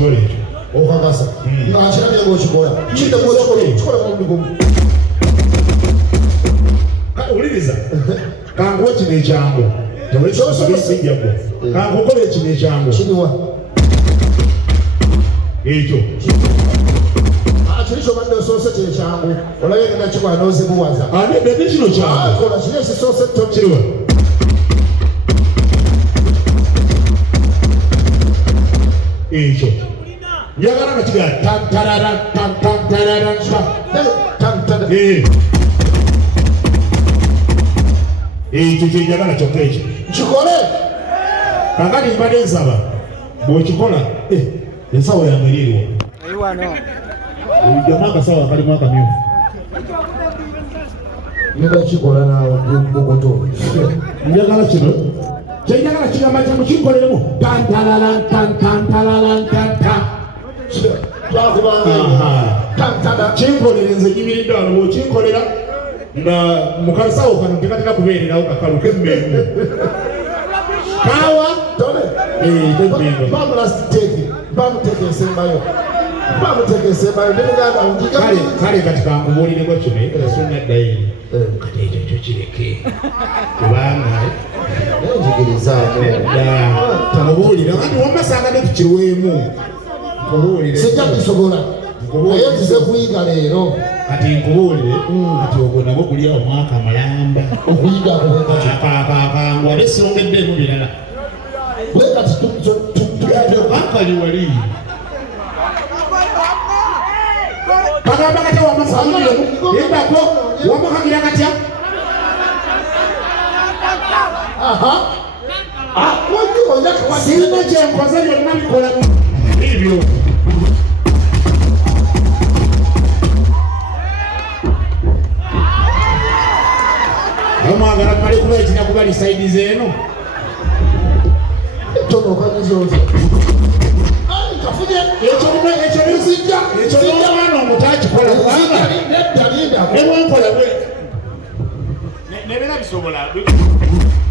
kisobole okakasa nga kirabye ng'okikola kidde kikola mu mulimu uliriza kanguwa kino ekyangu tewekisijjagwa kangukola ekino ekyangu kiriwa ekyo kiri kyobadde osoose kyekyangu olabye ngenda kikola n'ozibuwaza ate kino kyangu kola kiri ekisoose kiriwa ekyo njagala nga kigaa tantarara tantarara ekyo kyenjagala kyokka ekyo kikole kakati mbadde nsaba bw'okikola ensawo yange eriiriwo ojjamu akasawo akalimu akamyufu nekakikola naawe bugoto njagala kino kyenjagala kigamba kyamu kinkoleremu tantalala tantalala tanta kinkolere nze nyimiridde wano bw'okinkolera nga mu kasawo kano tekateka kubeererawo kakalu kemmengo kawa bamuteeka esembayo ne muganda kale kati kankubuulireko kino sonaddayo kati ekyo kyo kireke kubanga tamubuulira kati wamasanga ne tukirwemu sijja kusobola naye nzize kuyiga leero kati nkubuulire kati ogwo nabwo gulya omwaka malamba okuyiga kakangwa nesongeddeemu birala bwe kati akali wali kagamba katya wamasangiremu yendako wamakagira katya sirina kyenkoze byonna bikolamu ebyo omwagala mali kuba ekina kubali saidi zeeno ekyo n'omwana omuto akikola kubanga nebwenkola nebera bisobola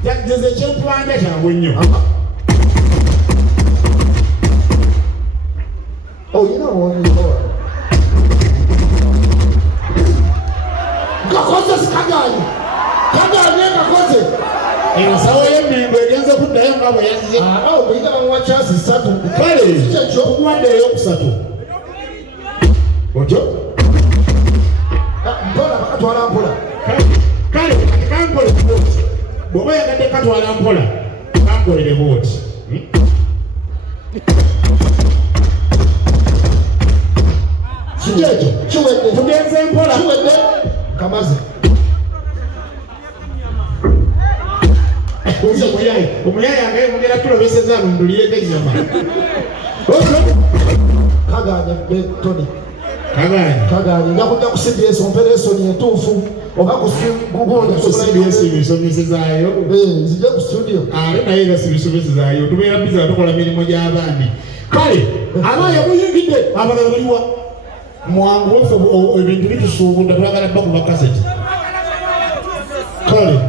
geze ekyokubanja kyangu nnyo gakoze sikaganye kaganye gakoze ensawo y'emmengo egenze kuddayo nga bwe yazize oyina bamuwa kyasi 3 kale okuwadde eyokusatu otyo mpola bakatwala mpola kale kankole booti bw'oba yagadde katwala mpola kankolere booti kikyekyo kiwedde tugenze mpola kiwedde kamaze omuyaye angayemugera tulobeseza nunduliyeko ennyama kaganye betoni kaganye nakujja kusibyesa omperesoni entuufu oba kusibisomesezaayo nzije ku studio ate naye era sibisomesezaayo tubeera biza tukola mirimu gy'abaandi kale abaayo muyingidde abalala baliwa mwangu waffe ebintu bitusuubudde tulagala bba ku bakaseti kale